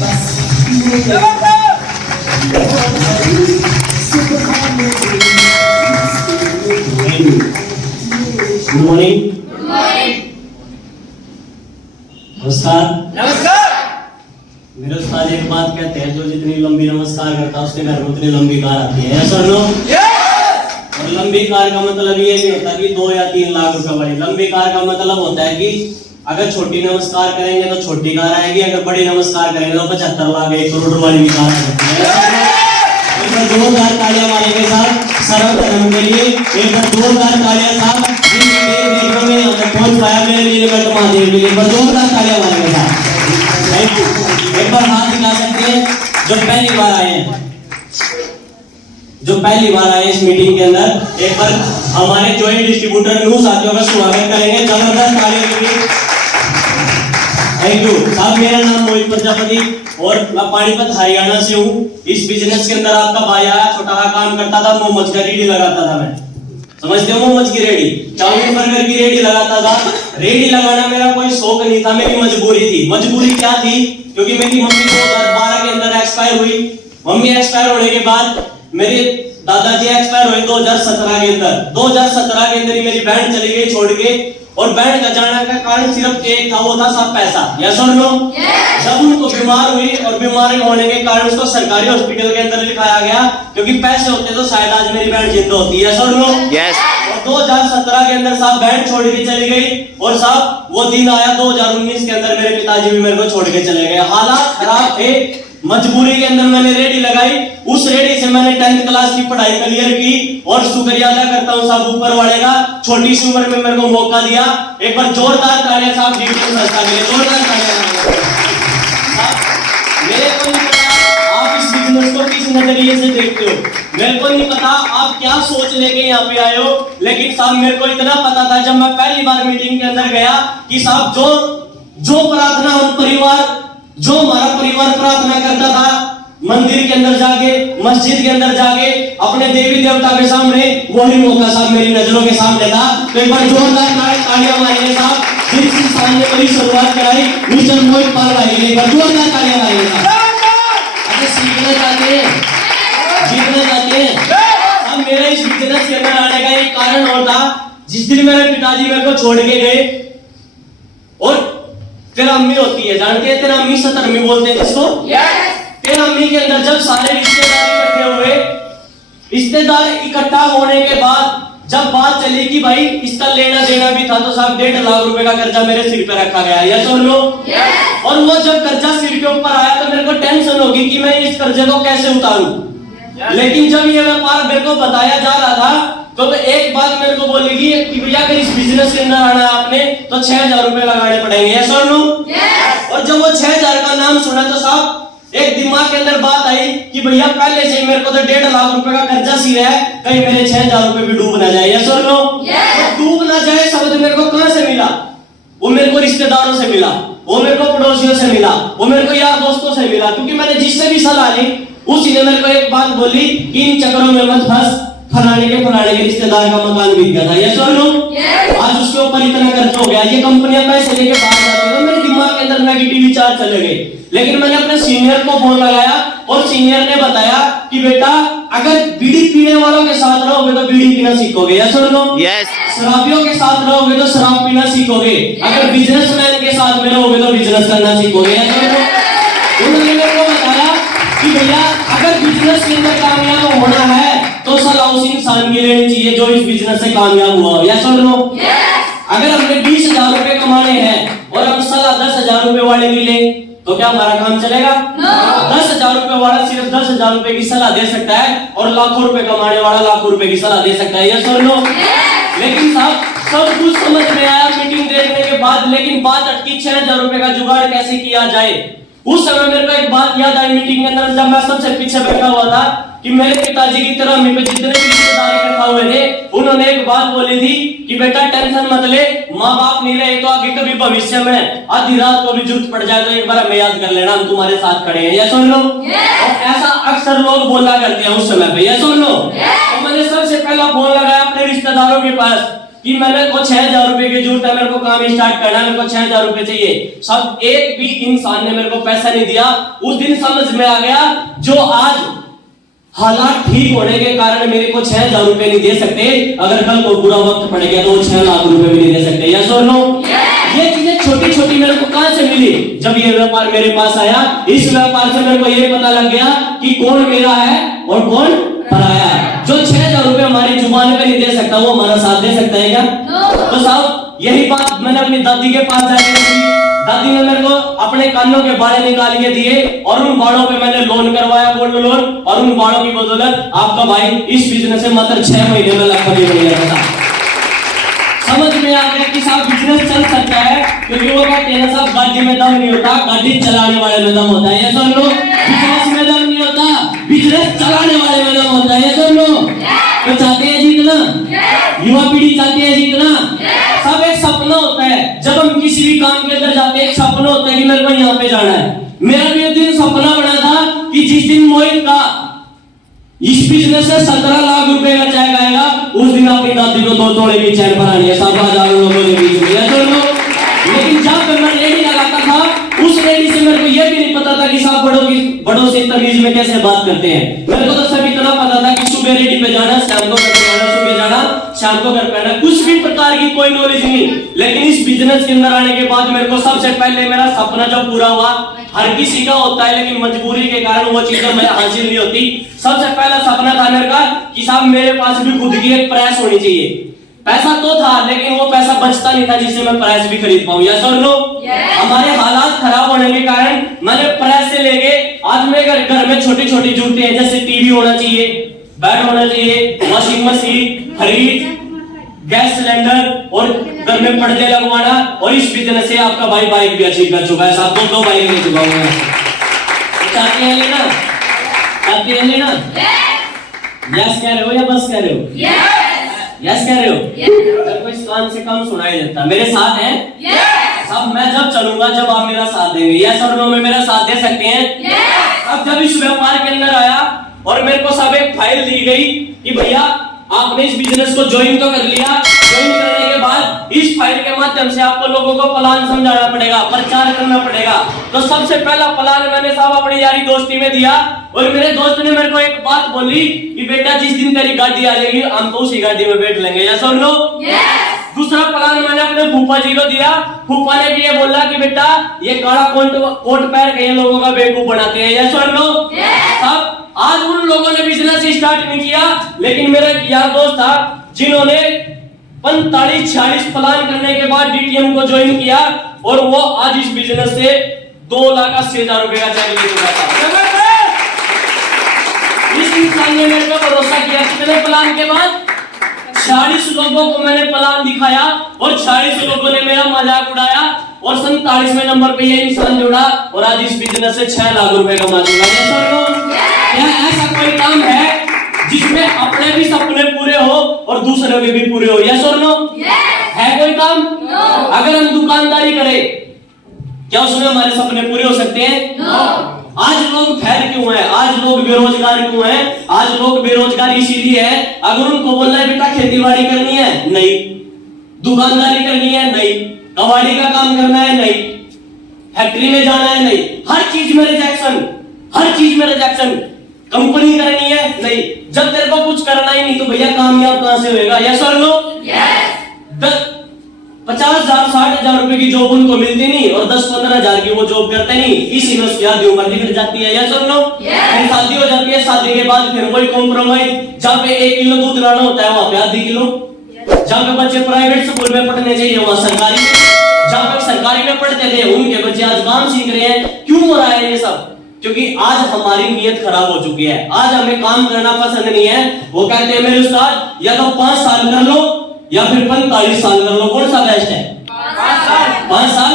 Good morning. नमस्कार। मेरे उस्ताद एक बात कहते हैं, जो जितनी लंबी नमस्कार करता है उसके घर में उतनी लंबी कार आती है। ऐसा नो? और लंबी कार का मतलब ये नहीं होता कि 2 या 3 लाख रुपए वाली। लंबी कार का मतलब होता है कि अगर छोटी नमस्कार करेंगे तो छोटी कार आएगी, अगर बड़ी नमस्कार करेंगे तो 75 लाख 1 करोड़ वाली भी कार आ सकती है। एक बार 2 तालियां मारे के साथ सर्व धर्म के लिए, एक बार 2 तालियां साहब में पहुंच पाया मेरे लिए महादेव के लिए, 2 तालियां मारे के साथ। Thank you. एक बार हाथ दिखा सकते हैं जो पहली बार आए हैं, जो पहली बार आए इस मीटिंग के अंदर। एक बार हमारे जॉइंट डिस्ट्रीब्यूटर न्यू साथियों का स्वागत करेंगे जबरदस्त तालियों के लिए। थैंक यू साहब। मेरा नाम मोहित प्रजापति और मैं पानीपत हरियाणा से हूँ। इस बिजनेस के अंदर आपका भाई आया, छोटा सा काम करता था, मोमोज का रेडी लगाता था। मैं समझते हो, मोमोज की रेडी, चाउमीन बर्गर की रेडी लगाता था। रेडी लगाना मेरा कोई शौक नहीं था, मेरी मजबूरी थी। मजबूरी क्या थी? क्योंकि मेरी मम्मी 2012 के अंदर एक्सपायर हुई। मम्मी एक्सपायर होने के बाद मेरे दादाजी एक्सपायर हुए 2017 के अंदर। 2017 के अंदर ही मेरी बहन चली गई छोड़ के, और बहन का जाने का कारण सिर्फ एक था, वो था सब पैसा। यस और नो? जब उनको बीमार हुई और बीमार होने के कारण उसको सरकारी हॉस्पिटल के अंदर लिखाया गया, क्योंकि पैसे होते तो शायद आज मेरी बहन जिंदा होती। यस और नो? और 2017 के अंदर साहब बहन छोड़ के चली गई, और साहब वो दिन आया 2019 के अंदर मेरे पिताजी भी मेरे को छोड़ के चले गए। हालात खराब थे, मजबूरी के अंदर मैंने रेडी लगाई। उस रेडी से मैंने 10th क्लास की पढ़ाई क्लियर की, और शुक्रिया अदा करता हूं साहब ऊपर वाले का, छोटी सी उम्र में मेरे को मौका दिया। एक बार जोरदार तालियां साहब डीपीएम संस्था के लिए, जोरदार तालियां। मेरे को नहीं पता आप इस बिजनेस को किस नजरिए से देखते हो, मेरे को नहीं पता आप क्या सोच लेके यहाँ पे आए हो, लेकिन साहब मेरे को इतना पता था जब मैं पहली बार मीटिंग के अंदर गया कि साहब जो प्रार्थना हम परिवार, जो हमारा परिवार प्रार्थना करता था मंदिर के अंदर जाके, मस्जिद के अंदर जाके, अपने देवी देवता के सामने, वही मौका साहब मेरी नजरों के सामने था। तो एक बार जोरदार तालियां मारिए साहब, जिस इंसान ने मेरी शुरुआत कराई मिस्टर मोहित पाल भाई ने, एक बार जोरदार तालियां मारिए साहब। अरे सीखना चाहते हैं, जीतना चाहते हैं। अब मेरा इस बिजनेस के अंदर आने का एक कारण और था, जिस दिन मेरे पिताजी मेरे को छोड़ के गए, और फिर अम्मी होती है, जानते हैं तेरा अम्मी 70 में बोलते हैं जिसको। फिर अम्मी के अंदर जब सारे रिश्तेदार इकट्ठे हुए, रिश्तेदार इकट्ठा होने के बाद जब बात चली कि भाई इसका लेना देना भी था, तो साहब 1.5 लाख रुपए का कर्जा मेरे सिर पे रखा गया। यस और नो? और वो जब कर्जा सिर के ऊपर आया तो मेरे को टेंशन होगी कि मैं इस कर्जे को कैसे उतारूं। लेकिन जब ये व्यापार मेरे को बताया जा रहा था, तो एक बात मेरे को बोलेगी कि भैया अगर इस बिजनेस के अंदर आना है आपने तो 6000 रुपए लगाने पड़ेंगे। यस और नो? और जब वो 6000 का नाम सुना तो साहब एक दिमाग के अंदर बात आई कि भैया पहले से मेरे को तो 1.5 लाख रुपए का कर्जा सिर है, कहीं मेरे 6000 रुपए भी डूब ना जाए। यस और नो? डूब ना जाए शब्द मेरे को कहां से मिला? वो मेरे को रिश्तेदारों से मिला, वो मेरे को पड़ोसियों से मिला, वो मेरे को यार दोस्तों से मिला, क्योंकि मैंने जिससे भी सलाह ली उसी ने मेरे को एक बात बोली कि इन चक्करों में मत फंस, फलाने के रिश्तेदार का मकान बिक गया था। यस और नो? आज उसके ऊपर इतना खर्च हो गया, ये कंपनियां पैसे लेके बाहर जाती है। मेरे दिमाग के अंदर नेगेटिव विचार चले गए, लेकिन मैंने अपने सीनियर को फोन लगाया, और सीनियर ने बताया कि बेटा अगर बीड़ी पीने वालों के साथ रहोगे तो बीड़ी पीना सीखोगे। यस और नो? शराबियों के साथ रहोगे तो शराब पीना सीखोगे, अगर बिजनेसमैन के साथ में रहोगे तो बिजनेस करना सीखोगे। यस और नो? उन्होंने मेरे को बताया कि भैया अगर बिजनेस के अंदर कामयाब होना है तो सलाह उस इंसान की लेनी चाहिए जो इस बिजनेस से कामयाब हुआ। यस और नो? अगर हमने 20,000 रुपए कमाने हैं और हम सलाह 10,000 रुपए वाले मिले तो क्या हमारा काम चलेगा? 10,000 रुपए वाला सिर्फ 10,000 रुपए की सलाह दे सकता है, और लाखों रुपए कमाने वाला लाखों रुपए की सलाह दे सकता है। यस और नो? लेकिन साहब सब कुछ समझ में आया मीटिंग देखने के बाद, लेकिन बात अटकी 6000 रुपए का जुगाड़ कैसे किया जाए। उस समय मेरे को एक बात याद आई मीटिंग के अंदर, जब मैं सबसे पीछे बैठा हुआ था, कि मेरे पिताजी की तरह मेरे जितने भी रिश्तेदार इकट्ठा हुए थे, उन्होंने एक बात बोली थी कि बेटा टेंशन मत ले, माँ बाप नहीं रहे तो आगे कभी भविष्य में आधी रात को भी जरूरत पड़ जाए तो एक बार हमें याद कर लेना, हम तुम्हारे साथ खड़े हैं। यस और नो? और ऐसा अक्सर लोग बोला करते हैं उस समय पे। यस और नो? तो मैंने सबसे पहला फोन लगाया अपने रिश्तेदारों के पास कि मेरे को 6,000 रुपए की जरूरत है, मेरे को काम स्टार्ट करना है, मेरे को 6,000 रुपए चाहिए। सब एक भी इंसान ने मेरे को पैसा नहीं दिया। उस दिन समझ में आ गया, जो आज हालात ठीक होने के कारण मेरे को 6,000 रुपए नहीं दे सकते, अगर कल को बुरा वक्त पड़ गया तो वो 6 लाख रुपए भी नहीं दे सकते। यस और नो? ये चीजें छोटी छोटी मेरे को कहां से मिली? जब ये व्यापार मेरे पास आया, इस व्यापार से मेरे को ये पता लग गया कि कौन मेरा है और कौन पराया है। जो 6,000 रुपए हमारी जुबान पे नहीं दे सकता, वो हमारा साथ दे सकता है क्या? तो साहब यही बात मैंने अपनी दादी के पास जाके की। दादी ने मेरे को अपने कानों के बाड़े निकाल के दिए और उन बाड़ों पे मैंने लोन करवाया, गोल्ड लोन, और उन बाड़ों की बदौलत आपका भाई इस बिजनेस से मात्र 6 महीने में लाखपति बन गया था। समझ में आ गया कि साहब बिजनेस चल सकता है, क्योंकि वो कहते हैं साहब गाड़ी में दम नहीं होता, गाड़ी चलाने वाले में दम होता है। ये सुन लो, बिजनेस में दम नहीं होता, बिजनेस चलाने वाले में दम होता है। ये सुन लो, तो चाहते हैं जीतना, युवा पीढ़ी चाहती है जीतना। सब एक सपना होता है, जब हम किसी भी काम के अंदर जाते हैं एक सपना होता है कि मेरे को यहाँ पे जाना है। मेरा भी एक दिन सपना बना था कि जिस दिन मोहित का इस बिजनेस से 17 लाख रुपए का चेक आएगा, उस दिन अपनी दादी को 2 तोड़े की चैन बनानी है 7,000 लोगों के बीच में। लेकिन जब मैं रेडी लगाता था, उस रेडी से मेरे को यह भी नहीं पता था कि साहब बड़ों से तमीज में कैसे बात करते हैं। मेरे को तो सब इतना पता था कि सुबह रेडी पे जाना, शाम को घर पे जाना, सुबह जाना, शाम को घर पे आना, कुछ भी प्रकार की कोई नॉलेज नहीं। लेकिन इस बिजनेस के अंदर आने के बाद मेरे को सबसे पहले मेरा सपना जब पूरा हुआ, हर किसी का होता है लेकिन मजबूरी के कारण वो चीजें मेरे हासिल नहीं होती। सबसे पहला सपना था मेरे का कि साहब मेरे पास भी खुद की एक प्रेस होनी चाहिए। पैसा तो था लेकिन वो पैसा बचता नहीं था जिससे मैं प्रेस भी खरीद पाऊं। यस और नो? हमारे हालात खराब होने के कारण मैंने प्रेस से लेके आज मेरे घर में छोटी छोटी जरूरतें हैं, जैसे टीवी होना चाहिए, बेड होना चाहिए, washing machine, fridge, gas cylinder और घर में पर्दे लगवाना। और इस बिजनेस से आपका भाई बाइक भी अचीव कर चुका है साहब, 2 बाइक ले चुका हूं। चाहते हैं लेना? चाहते हैं लेना? यस कह रहे हो या बस कह रहे हो? यस कह रहे हो? मेरे को इस कान से कम सुनाई देता। मेरे साथ है? अब मैं जब चलूंगा जब आप मेरा साथ देंगे। यस और नो में मेरा साथ दे सकते हैं? अब जब इस व्यापार के अंदर आया और मेरे को सब एक फाइल दी गई कि भैया आपने इस बिजनेस को ज्वाइन तो कर लिया, ज्वाइन करने के बाद इस फाइल के माध्यम से आपको लोगों को प्लान समझाना पड़ेगा, प्रचार करना पड़ेगा। तो सबसे पहला प्लान मैंने साहब अपनी यारी दोस्ती में दिया और मेरे दोस्त ने मेरे को एक बात बोली कि बेटा जिस दिन तेरी गाड़ी आ जाएगी हम तो उसी गाड़ी में बैठ लेंगे। यस और नो? दूसरा प्लान मैंने अपने फूफा जी को दिया। फूफा ने भी ये बोला कि बेटा ये काला कोट पहन के लोगों का बेवकूफ बनाते हैं। यस और नो? अब आज उन लोगों ने बिजनेस स्टार्ट नहीं किया, लेकिन मेरा एक यार दोस्त था जिन्होंने 45-46 प्लान करने के बाद डीटीएम को ज्वाइन किया और वो आज इस बिजनेस से 2,80,000 रुपए का चेक ले चुका था। इस इंसान ने मेरे पर भरोसा किया। कितने प्लान के बाद? 46 लोगों को मैंने प्लान दिखाया और 46 लोगों ने मेरा मजाक उड़ाया और 47वें नंबर पे ये इंसान जुड़ा और आज इस बिजनेस से 6 लाख रुपए कमा चुका है। क्या ऐसा कोई काम है जिसमें अपने भी सपने पूरे हो और दूसरों के भी पूरे हो? यस और नो? है कोई काम? अगर हम दुकानदारी करें क्या उसमें हमारे सपने पूरे हो सकते हैं? आज लोग फैल क्यों हैं? आज लोग बेरोजगार क्यों हैं? आज लोग बेरोजगार इसीलिए है, अगर उनको बोलना है बेटा खेतीबाड़ी करनी है, नहीं, दुकानदारी करनी है, नहीं, कबाड़ी का काम करना है, नहीं, फैक्ट्री में जाना है, नहीं, हर चीज में रिजेक्शन, हर चीज में रिजेक्शन, कंपनी करनी है, नहीं। जब तेरे को कुछ करना ही नहीं तो भैया कामयाब कहां से होएगा? यस और नो? 50,000 60,000 रुपए की जॉब उनको मिलती नहीं और 10-15 हजार की वो जॉब करते नहीं, इसी में उसकी आधी उम्र निकल जाती है। यस और नो? शादी हो जाती है, शादी के बाद फिर वही कॉम्प्रोमाइज, जहाँ पे 1 किलो दूध लाना होता है वहां पे आधी किलो, जहाँ पे बच्चे प्राइवेट स्कूल में पढ़ने चाहिए वहां सरकारी में, जहाँ पे सरकारी में पढ़ते थे उनके बच्चे आज काम सीख रहे हैं। क्यों हो रहा है ये सब? क्योंकि आज हमारी नीयत खराब हो चुकी है। आज हमें काम करना पसंद नहीं है। वो कहते हैं मेरे उस्ताद या तो 5 साल कर लो या फिर 45 साल कर लो, कौन सा बेस्ट है? 5 साल।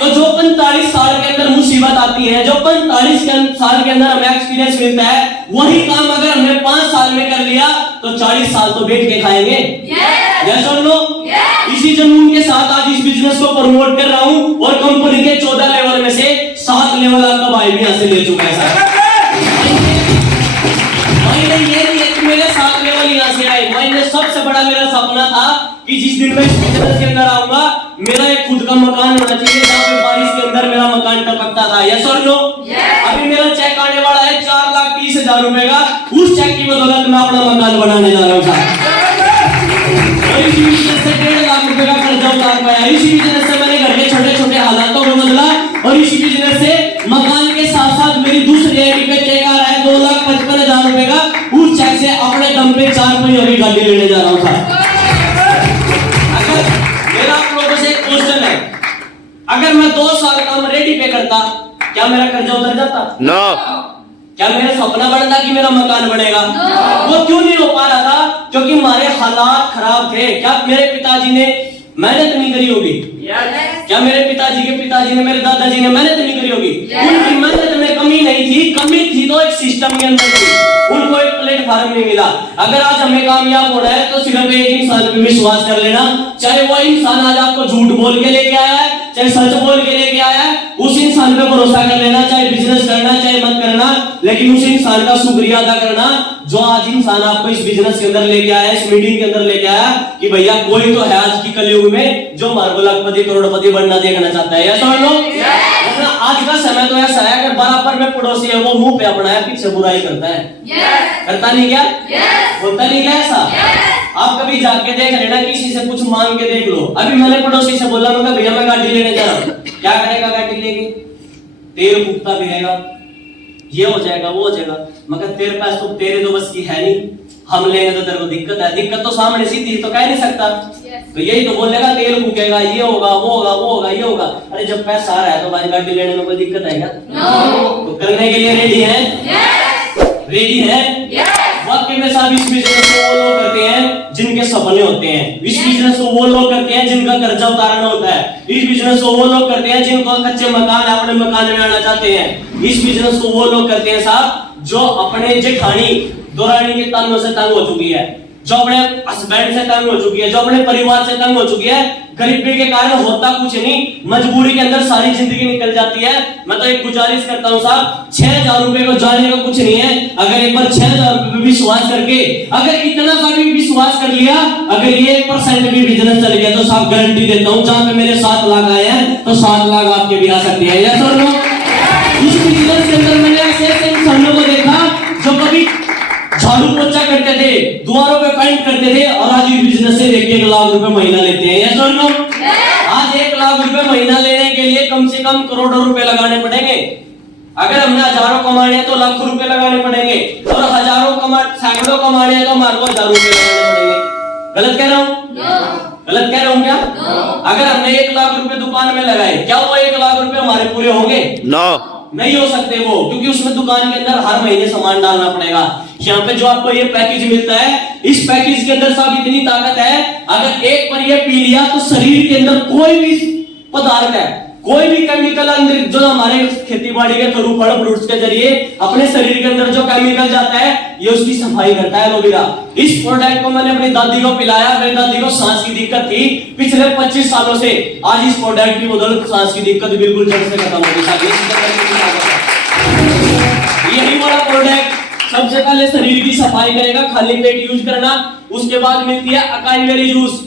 तो जो 45 साल के अंदर मुसीबत आती है, जो 45 साल के अंदर हमें एक्सपीरियंस मिलता है, वही काम अगर हमने 5 साल में कर लिया तो 40 साल तो बैठ के खाएंगे। यस और नो? इसी जुनून के साथ आज इस बिजनेस को प्रमोट कर रहा हूं और कंपनी के 14 लेवल में से 7 लेवल आपका भाई भी यहां से ले चुका है सर। मैंने ये नहीं है कि मेरे 7 लेवल यहां से आए, मैंने सबसे बड़ा मेरा सपना था कि जिस दिन मैं इस बिजनेस के अंदर आऊंगा, मेरा एक खुद का मकान होना चाहिए जहाँ पे बारिश के अंदर मेरा मकान टपकता था। यस और नो? अभी मेरा चेक आने वाला है 4,30,000 रुपए का। उस चेक की बदौलत मैं अपना मकान बनाने जा रहा हूँ। और इसी बिजनेस से 1.5 लाख रुपए का कर्जा उतार पाया। इसी बिजनेस से मैंने घर के छोटे छोटे हालातों को बदला और इसी बिजनेस से मकान के साथ साथ मेरी दूसरी आईडी पे चेक आ रहा है 2,55,000 रुपए का। उस चेक से अपने दम पे 4 पहियों की गाड़ी लेने जा रहा हूँ। अगर मेरा आप लोगों से एक क्वेश्चन है, अगर मैं 2 साल काम रेडी पे करता, क्या मेरा कर्जा उतर जाता? नो। क्या मेरा सपना बनता कि मेरा मकान बनेगा? वो क्यों नहीं हो पा रहा था? क्योंकि हमारे हालात खराब थे। क्या मेरे पिताजी ने मेहनत नहीं करी होगी? क्या मेरे पिताजी के पिताजी ने, मेरे दादाजी ने मेहनत नहीं करी होगी? उनकी मेहनत में कमी नहीं थी, कमी थी तो एक सिस्टम के अंदर थी। उनको एक प्लेटफॉर्म नहीं मिला। अगर आज हमें कामयाब होना है तो सिर्फ एक इंसान पे विश्वास कर लेना, चाहे वो इंसान आज आपको झूठ बोल के लेके आया है, चाहे सच बोल के लेके आया है, उस इंसान पे भरोसा कर लेना। चाहे बिजनेस करना चाहे मत करना, लेकिन उस इंसान का शुक्रिया अदा करना जो आज इंसान आपको इस बिजनेस के अंदर लेके आया, इस मीटिंग के अंदर लेके आया कि भैया कोई तो है आज की कलयुग में जो हमारे को लाखपति करोड़पति बनना देखना चाहता है। ऐसा लो, आज का समय तो ऐसा है कि बराबर में पड़ोसी है वो मुंह पे अपना है, पीछे बुराई करता है। करता नहीं क्या? बोलता नहीं क्या ऐसा? आप कभी जाके देख लेना, किसी से कुछ मांग के देख लो। अभी मैंने पड़ोसी से बोला, मैं भैया मैं गाड़ी लेने जा रहा हूँ। क्या करेगा गाड़ी लेके? तेल फूकता फिरेगा, ये हो जाएगा वो हो जाएगा। मगर तेरे पास तो तेरे तो बस की है नहीं, हम लेंगे तो तेरे को दिक्कत है। दिक्कत तो सामने सीधी तो कह नहीं सकता, तो यही तो बोलेगा तेल फूकेगा, ये होगा वो होगा वो होगा ये होगा। अरे जब पैसा आ रहा है तो भाई गाड़ी लेने में कोई दिक्कत है क्या? तो करने के लिए रेडी है? रेडी है? वाकई में साहब इस बिजनेस को वो लोग करते हैं जिनके सपने होते हैं। इस बिजनेस को वो लोग करते हैं जिनका कर्जा उतारना होता है। इस बिजनेस को वो लोग करते हैं जिनको कच्चे मकान अपने मकान में आना चाहते हैं। इस बिजनेस को वो लोग करते हैं साहब जो अपने जेठानी दुरानी के तानों से तंग हो चुकी है, जो अपने हस्बैंड से तंग हो चुकी है, जो अपने परिवार से तंग हो चुकी है। गरीबी के कारण होता कुछ नहीं, मजबूरी के अंदर सारी जिंदगी निकल जाती है। मैं तो एक गुजारिश करता हूँ साहब, 6,000 रुपए को जाने का कुछ नहीं है। अगर एक बार 6,000 रुपए पे विश्वास करके, अगर इतना सा भी विश्वास कर लिया, अगर ये 1% भी बिजनेस चल गया तो साहब गारंटी देता हूँ, जहां पे मेरे 7 लाख आए हैं तो 7 लाख आपके भी आ सकते हैं। यस और नो? इस बिजनेस के अंदर मैंने ऐसे इंसानों को देखा जो कभी झाड़ू पोछा करते थे, द्वारों पे पेंट करते थे और आज इस बिजनेस से 1 लाख रुपए महीना लेते हैं। यस और नो? आज 1 लाख रुपए महीना लेने के लिए कम से कम करोड़ों रुपए लगाने पड़ेंगे। अगर हमने हजारों कमाने हैं तो लाखों रुपए लगाने पड़ेंगे, और सैकड़ों कमाने हैं तो हमारे को 1,000 रुपए लगाने पड़ेंगे। गलत कह रहा हूँ? गलत कह रहा हूँ क्या? अगर हमने 1 लाख रुपए दुकान में लगाए, क्या वो 1 लाख रुपए हमारे पूरे होंगे? नहीं हो सकते वो, क्योंकि उसमें दुकान के अंदर हर महीने सामान डालना पड़ेगा। यहाँ पे जो आपको ये पैकेज मिलता है, इस पैकेज के अंदर सब इतनी ताकत है, अगर एक बार ये पी लिया तो शरीर के अंदर कोई भी पदार्थ है, कोई भी केमिकल अंदर जो हमारे खेती बाड़ी के थ्रू फल फ्रूट्स के जरिए अपने शरीर के अंदर जो केमिकल जाता है, ये उसकी सफाई करता है एलोवेरा। इस प्रोडक्ट को मैंने अपनी दादी को पिलाया। मेरी दादी को सांस की दिक्कत थी पिछले 25 सालों से, आज इस प्रोडक्ट की बदौलत सांस की दिक्कत बिल्कुल जड़ से खत्म हो गई। यही वाला प्रोडक्ट सबसे पहले शरीर की सफाई करेगा, खाली पेट यूज करना। उसके बाद मिलती है अकाई बेरी जूस,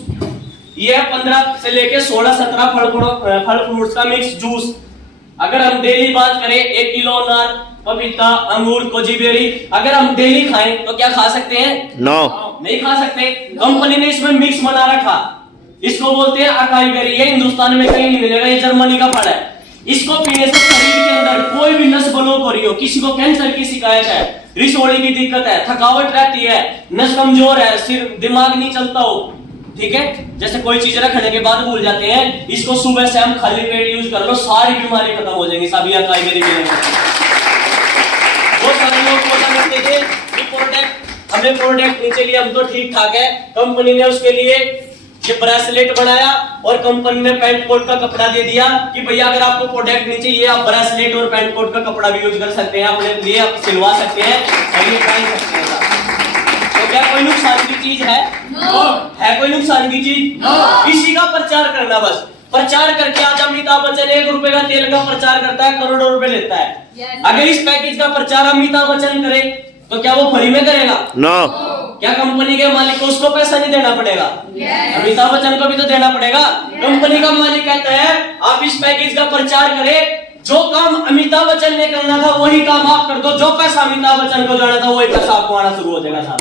ये 15 से लेके 16-17 फल फ्रूट्स का मिक्स जूस। अगर हम डेली बात करें 1 किलो अनार, पपीता, अंगूर, कोजी बेरी अगर हम डेली खाएं तो क्या खा सकते हैं? नहीं खा सकते। कंपनी ने इसमें मिक्स बना रखा, इसको बोलते हैं अकाई बेरी। ये हिंदुस्तान में कहीं नहीं मिलेगा, ये जर्मनी का फल है। इसको पीने से शरीर के अंदर कोई भी नस ब्लॉक हो रही हो, किसी को कैंसर की शिकायत है, रिसोड़ी की दिक्कत है, थकावट रहती है, नस कमजोर है, सिर दिमाग नहीं चलता हो, ठीक है, जैसे कोई चीज रखने के बाद भूल जाते हैं, इसको सुबह से हम खाली पेट यूज कर लो, सारी बीमारी खत्म हो जाएंगी। सब यहाँ काई वो सारे लोग बोला करते थे कि प्रोडक्ट हमें प्रोडक्ट नहीं चाहिए, हम तो ठीक ठाक है। कंपनी ने उसके लिए ये ब्रेसलेट बनाया और कंपनी ने पैंट कोट का कपड़ा दे दिया कि भैया अगर आपको प्रोडक्ट नहीं चाहिए, आप ब्रेसलेट और पैंट कोट का कपड़ा भी यूज कर सकते हैं, अपने लिए आप सिलवा सकते हैं और ये पहन सकते हैं। तो क्या कोई नुकसान की चीज है? है कोई नुकसान की चीज? इसी का प्रचार करना, बस प्रचार करके आज अमिताभ बच्चन 1 रुपए का तेल का प्रचार करता है, करोड़ों रुपए लेता है। अगर इस पैकेज का प्रचार अमिताभ बच्चन करे तो क्या वो फ्री में करेगा? नो। क्या कंपनी के मालिक को उसको पैसा नहीं देना पड़ेगा? अमिताभ बच्चन को भी तो देना पड़ेगा। कंपनी का मालिक कहता है आप इस पैकेज का प्रचार करें, जो काम अमिताभ बच्चन ने करना था वही काम आप कर दो, जो पैसा अमिताभ बच्चन को जाना था वही पैसा आपको आना शुरू हो जाएगा साहब।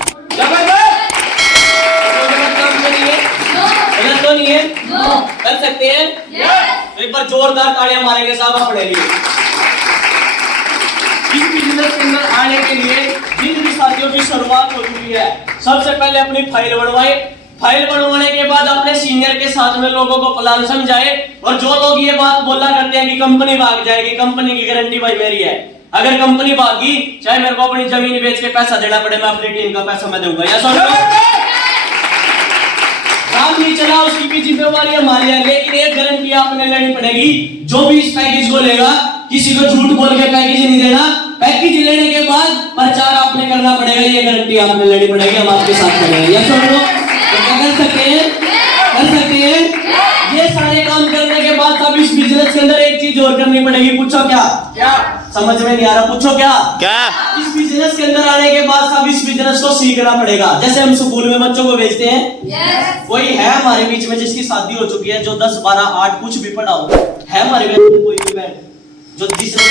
गलत तो नहीं है? कर सकते हैं? एक बार जोरदार तालियां मारेंगे साहब अपने लिए। इस बिजनेस के अंदर आने के लिए जिन भी साथियों की शुरुआत हो चुकी है, सबसे पहले अपनी फाइल बनवाए। फाइल बनवाने के बाद अपने सीनियर के साथ में लोगों को प्लान समझाए। और जो लोग ये बात बोला करते हैं कि कंपनी भाग जाएगी, कंपनी की गारंटी भाई मेरी है, अगर कंपनी भागी चाहे मेरे को अपनी जमीन बेच के पैसा देना पड़े, मैं अपनी टीम का पैसा मैं दूंगा। या सुन काम नहीं चला उसकी भी जिम्मेवारी हमारी है, लेकिन एक गारंटी आपने लेनी पड़ेगी, जो भी इस पैकेज को लेगा किसी को झूठ बोल के पैकेज नहीं देना। पैकेज लेने के बाद प्रचार आपने करना पड़ेगा, ये गारंटी आपने लेनी पड़ेगी, हम आपके साथ करेंगे। या सुन लो, तो क्या कर सकते हैं? कर सकते हैं। ये सारे काम करने के बाद अब इस बिजनेस के अंदर एक चीज और करनी पड़ेगी। पूछो क्या? क्या समझ में नहीं आ रहा? पूछो क्या? क्या? इस बिजनेस के अंदर आने के बाद सब इस बिजनेस को सीखना पड़ेगा। जैसे हम स्कूल में बच्चों को भेजते हैं, कोई है हमारे बीच में जिसकी शादी हो चुकी है, जो 10, 12, 8 कुछ भी पढ़ा हो, है हमारे बीच में कोई भी बैठ जो जिसने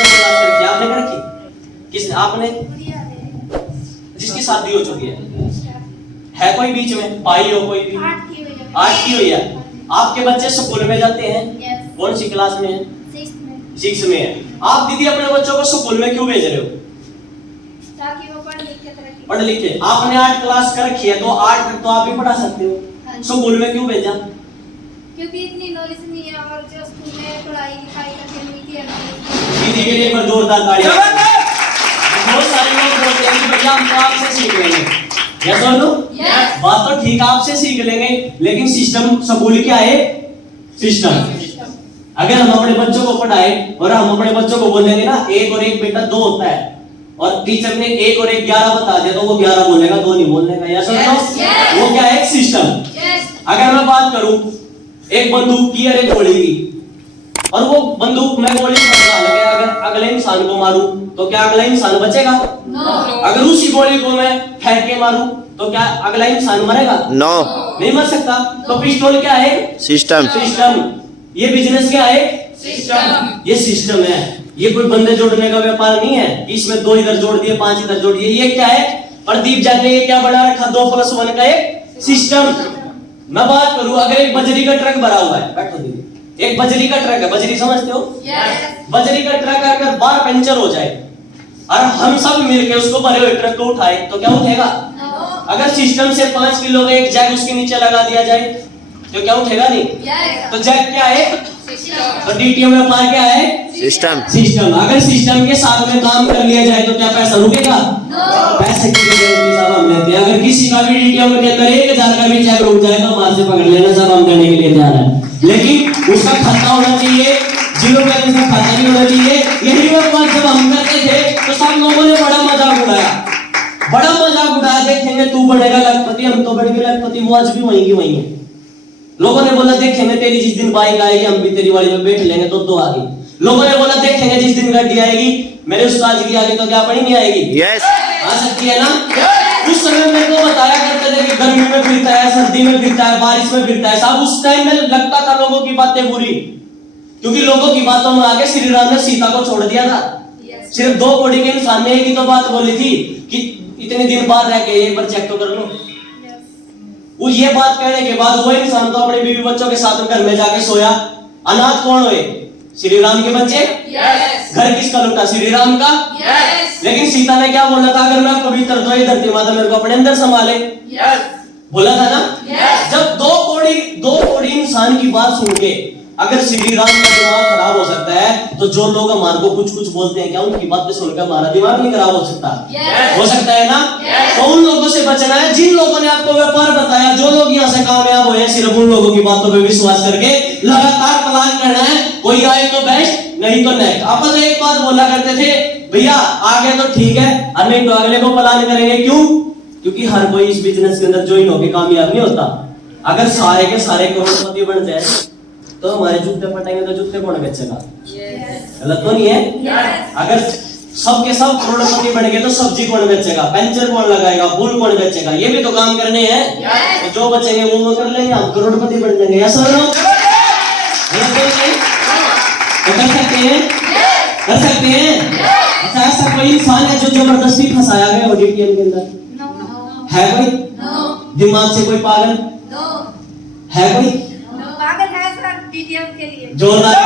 आपने कर रखी? किसने? आपने? जिसकी शादी हो चुकी है कोई बीच में? भाई हो कोई भी? 8 की हुई है। आपके बच्चे स्कूल में जाते हैं? कौन सी क्लास में है? 6 में है। आप दीदी अपने बच्चों को स्कूल में क्यों भेज रहे हो? ताकि वो पढ़ लिखे। आपने 8 क्लास कर रखी है तो 8 तक तो आप भी पढ़ा सकते हो, स्कूल में क्यों भेजा? क्योंकि इतनी नॉलेज नहीं है, और जो स्कूल में पढ़ाई लिखाई करके मिलती है। दीदी के लिए एक बार जोरदार तालियां। बहुत सारे लोग बोलते हैं कि भैया हम तो आपसे सीख लेंगे। यस और नो? बात तो ठीक, आपसे सीख लेंगे, लेकिन सिस्टम स्कूल क्या है? सिस्टम। अगर हम अपने बच्चों को पढ़ाए और हम अपने बच्चों को बोलेंगे ना 1 और 1 बेटा 2 होता है, और टीचर ने 1 और 1 11 बता दिया, तो वो 11 बोलेगा, 2 नहीं बोलने का। यस और नो? वो क्या है? सिस्टम। अगर मैं बात करूं, एक बंदूक की अरे गोली की, और वो बंदूक में गोली फंसा लगे, अगर अगले इंसान को मारूं तो क्या अगला इंसान बचेगा? अगर उसी गोली को मैं फेंक के मारूं तो क्या अगला इंसान मरेगा? नो। नहीं मर सकता। तो पिस्टल क्या है? सिस्टम। सिस्टम। ये बिजनेस क्या है? सिस्टम। ये सिस्टम है। ये कोई बंदे जोड़ने का व्यापार नहीं है कि इसमें 2 इधर जोड़ दिए 5 इधर जोड़ दिए। ये क्या है? प्रदीप जाके ये क्या बना रखा? 2+1 का एक सिस्टम। मैं बात करूं, अगर एक बजरी का ट्रक भरा हुआ है, बैठो दीदी, एक बजरी का ट्रक है, बजरी समझते हो? बजरी का ट्रक अगर बार पंचर हो जाए और हम सब मिलके उसको भरे हुए ट्रक को उठाए तो क्या उठेगा? अगर सिस्टम से 5 किलो का एक जैक उसके नीचे लगा दिया जाए तो क्या उठेगा? नहीं। तो जैक क्या है? तो डीटीएम व्यापार क्या है? सिस्टम। सिस्टम। अगर सिस्टम के साथ में काम कर लिया जाए तो क्या पैसा रुकेगा? पैसे की गारंटी साहब हम लेते हैं। अगर किसी का भी डीटीएम के अंदर 1000 का भी चेक रुक जाए तो हमारे से पकड़ लेना, सब हम देने के लिए तैयार है, लेकिन उसका खाता होना चाहिए, 0 बैलेंस का खाता नहीं होना चाहिए। यही बात जब हम करते थे तो सब लोगों ने बड़ा मजाक उड़ाया, बड़ा मजाक उड़ाया, देखेंगे तू बढ़ेगा लखपति, हम तो बढ़ गए लखपति, वो आज भी वहीं की वहीं है। लोगों ने बोला देखेंगे तेरी जिस दिन बाइक आएगी हम भी तेरी वाली में बैठ लेंगे तो आ गई। लोगों ने बोला देखेंगे जिस दिन गाड़ी आएगी मेरे उस्ताद की आगे तो क्या पड़ी नहीं आएगी? यस। आ सकती है ना? उस समय मेरे को बताया करते थे कि गर्मी में फिरता है, सर्दी में फिरता है, बारिश में फिरता है। साहब उस टाइम में लगता था लोगों की बातें बुरी, क्योंकि लोगों की बातों में आके श्री राम ने सीता को छोड़ दिया था। सिर्फ 2 कोड़ी के इंसान ने एक ही तो बात बोली थी कि इतने दिन बाद रह के एक बार चेक तो कर लो। वो ये बात कहने के बाद वो इंसान तो अपने बीवी बच्चों के साथ घर में जाके सोया। अनाथ कौन हुए? श्री राम के बच्चे। घर किसका लुटा? श्री राम का। लेकिन सीता ने क्या बोला था? अगर मैं पवित्र तो ये धरती माता मेरे को अपने अंदर संभाले, बोला था ना? जब 2 कोड़ी इंसान की बात सुन के अगर श्री राम का दिमाग खराब हो सकता है तो जो लोग हमारे को कुछ बोलते हैं क्या उनकी बातें सुनकर हमारा दिमाग नहीं खराब हो सकता? हो सकता है ना? तो उन लोगों से बचना है जिन लोगों ने आपको व्यापार बताया। जो लोग यहाँ से कामयाब हुए सिर्फ उन लोगों की बातों पे विश्वास करके लगातार प्लान करना है। कोई आए तो बेस्ट, नहीं तो नेक्स्ट। आप तो एक बात बोला करते थे भैया आगे तो ठीक है और नहीं तो अगले को प्लान करेंगे। क्यों? क्योंकि हर कोई इस बिजनेस के अंदर ज्वाइन होकर कामयाब नहीं होता। अगर सारे के सारे करोड़पति बन जाए तो हमारे जूते पटाएंगे तो जूते कौन बेचेगा? गलत तो नहीं है? अगर सबके सब करोड़पति बन गए तो सब्जी कौन बेचेगा, पंचर कौन लगाएगा, फूल कौन बेचेगा, ये भी तो काम करने हैं। तो जो बचेंगे वो कर लेंगे, हम करोड़पति बन जाएंगे। ऐसा लो कर सकते हैं, कर सकते हैं। अच्छा ऐसा कोई इंसान है जो जबरदस्ती फंसाया गया ऑडिटोरियम के अंदर? है कोई? दिमाग से कोई पागल है कोई? पागल है सर डीटीएम के लिए। जोरदार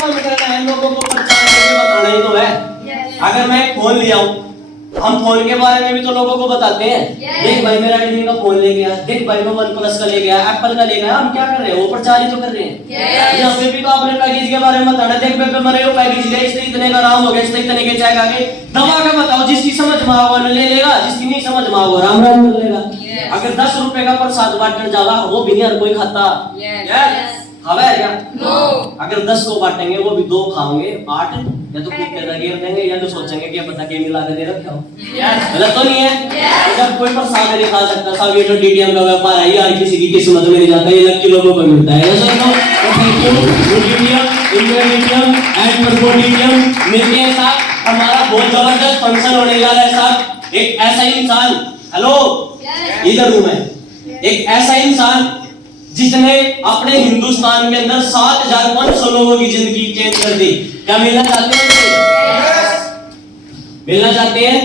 काम करना है, लोगों को प्रचार करके बताना ही तो है। अगर मैं फोन लिया हूं, हम फोन के बारे में भी तो लोगों को बताते हैं। देख भाई मेरा रेडमी का फोन ले गया, देख भाई मैं OnePlus का ले गया, एप्पल का ले गया। हम क्या कर रहे हैं, वो प्रचार ही तो कर रहे हैं। यहाँ पे भी तो आपने पैकेज के बारे में बताना। देख पे मरे हो पैकेज ले, इससे इतने का राम हो गया, इससे इतने के चेक आ गए, दबा के बताओ। जिसकी समझ में आवा ले लेगा, जिसकी नहीं समझ में आवा राम राम कर लेगा। अगर 10 रुपए का प्रसाद बांटने जावा, वो भी नहीं हर कोई खाता। खावा है क्या? अगर 10 को बांटेंगे, वो भी 2 खाओगे, 8 या तो कुत्ते का घेर देंगे, या तो सोचेंगे कि पता क्या मिला के दे रखा हो। गलत तो नहीं है? जब कोई प्रसाद नहीं खा सकता, सब ये तो डीटीएम का व्यापार है यार, किसी की किस्मत में नहीं जाता, ये लकी लोगों को मिलता है। ऐसा तो thank you DTM, Indian DTM and turbo DTM मिलते हैं साहब। हमारा बहुत जबरदस्त फंक्शन होने जा रहा है साहब। एक ऐसा इंसान, हेलो इधर हूं मैं, एक ऐसा इंसान जिसने अपने हिंदुस्तान के अंदर 7,500 लोगों की जिंदगी चेंज कर दी। क्या मिलना चाहते हैं? मिलना चाहते हैं?